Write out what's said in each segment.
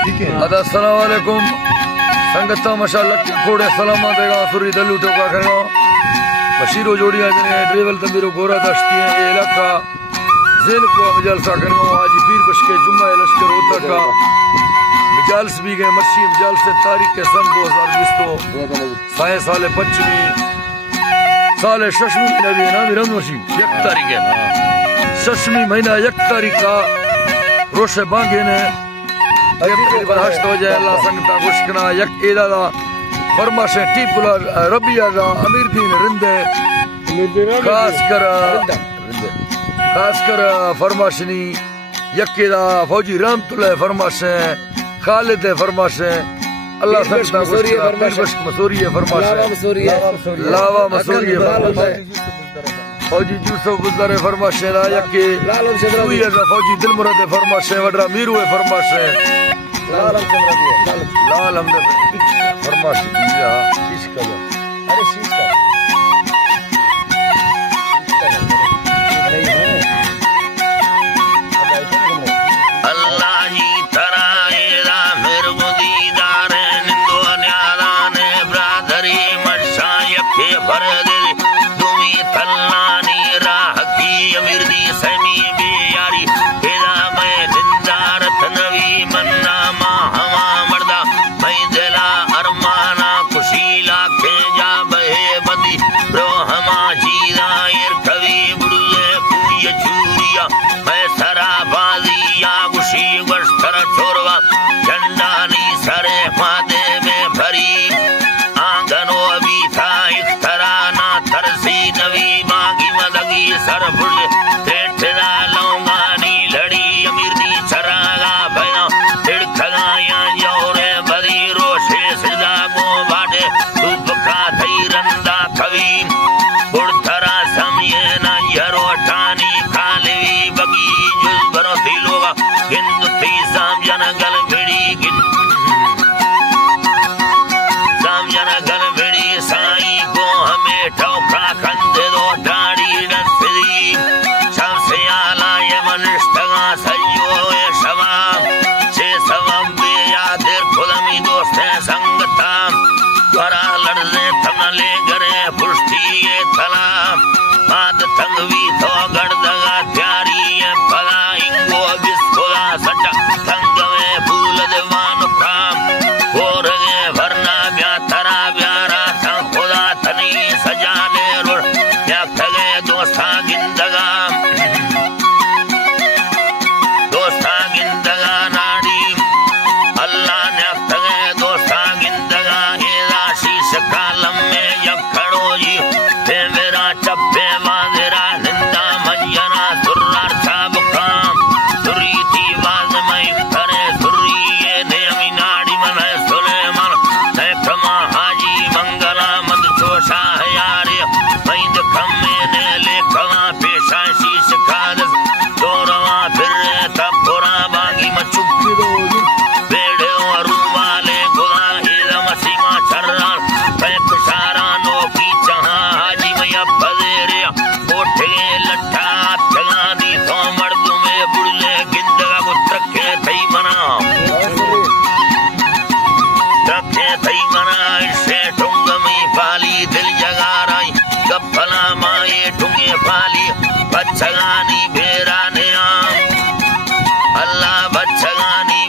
अस्सलाम वालेकुम संगता माशाअल्लाह के कोड़े सलाम देगा सुरी दलू टोका करेगा बशीरो जोड़ियां जने ड्रेवल तंबीरो गोरा दश्ती है ये इलाका ज़ेन को मजलसा करेगा आज पीर बश के जुम्मा लश्कर होता का मजालस भी गए मर्शी मजालस तारीख के सन 2020 साए साल पश्चिमी साल शशमी नबी नाम रमशी एक तारीख है शशमी महीना एक तारीख का रोशे बांगे ने तकरीबन 8 बजे अल्लाह संगता गुशकना एक इदादा फरमाशे टीपुला रबिया दा अमीर दीन रिंदे खास कर फरमाशनी यकीदा फौजी रहमतुल्लाह फरमाशे खालिद फरमाशे अल्लाह संगता गुशकना मसूरी फरमाशे लावा मसूरी फौजी यूसुफ बुज़दार फरमाशे ना यके सुई फौजी दिलमुराद फरमाशे वडरा मीरू फरमाशे लाल हमने फरमाशे दिया शीश का अरे शीश का अल्लाह जी तराएरा मेरे दीदार निंदो न्यारा ने ब्रादरी मर्शा यके भर दे तुमी तल्लानी राह की अमीर दी समी बेयारी एदा मैं निंदारत नवी मन्ना मा हवा मर्दा मैं दिला अरमाना खुशीला के जा बहे बदी रो हमा जीरा एर कवि बुड़े पूय चूरिया मैं सरा बाजिया खुशी वर्षर छोरवा झंडानी सरे मादे में भरी आंगनो अभी था इख्तरा ना तरसी नवी मांगी मदगी सरफुल तेठना लौंगानी लड़ी अमीर दी चरागा भया तिड़खगाया जोरे बदी रोशे सिदा गो बाडे तुपका थई रंदा कवि बुड़थरा समये ना यरो ठानी खालवी बगी जुल बरो तिलोवा गिंद थी साम जनगल भिड़ी गिंद गल भिड़ी साई को हमें ठोका खंदे दो डाड़ी नसरी सबसे आला ये मनुष्यगा सयो ये शवाम छे सवम बे यादेर खुदमी दोस्ते संगता द्वारा लड़ने थमले गरे पुष्टि ये थला बात तंगवी तो गड़दगा त्यारी ये फला इंगो बिस्कुला सटा तंगवे फूल देवान काम कोरगे भरना ब्या तरा ब्यारा था खुदा तनी सजाने रुड़ या थगे दोस्ता गिंदगा नाड़ी अल्लाह ने थगे दोस्ता गिंदगा ये शीश कालम में जब खड़ो जी ते मेरा चप्पे मांगेरा निंदा मंजना दुर्रार था बुकाम दुरी थी बाज में करे दुरी ये ने अमी नाड़ी मन सुने मन है कमा हाजी मंगला मद चोशा है यार पैद खम्मे ने ले कवा पेशा शीश खादस दोरवा फिर तब पुरा बागी मचुकी दो बेड़े और वाले खुदा हिल मसीमा चर्रा पैक सारा नो की चाहा हाजी मैया बजेरे कोठे लट्ठा चला दी तो मर्द में बुड़ले गिंदगा को रखे थई मना से ठुंग में पाली दिल जगा रही गफला माए ठुंगे पाली बच्चगानी भेरा ने आम अल्लाह बच्चगानी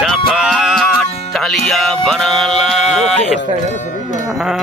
सफा तालिया बना ला